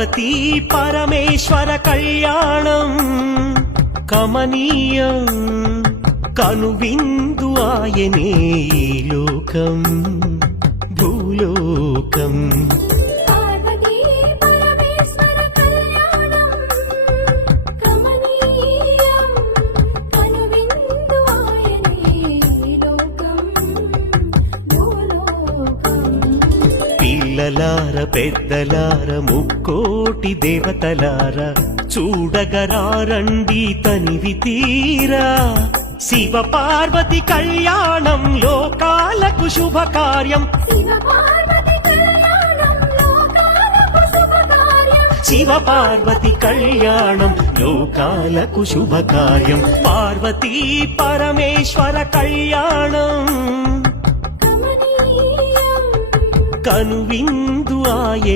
పార్వతీ పరమేశ్వర కళ్యాణం కమనీయం కనువిందు ఆయనే ఈ లోకం భూలోకం పిల్లలార పెద్దలార ముక్కోటి దేవతలార చూడగరారండి తనివి తీరా శివ పార్వతి కళ్యాణం లోకాలకు శుభకార్యం శివ పార్వతి కళ్యాణం లోకాలకు శుభకార్యం పార్వతీ పరమేశ్వర కళ్యాణం కనువిందు ఆయనే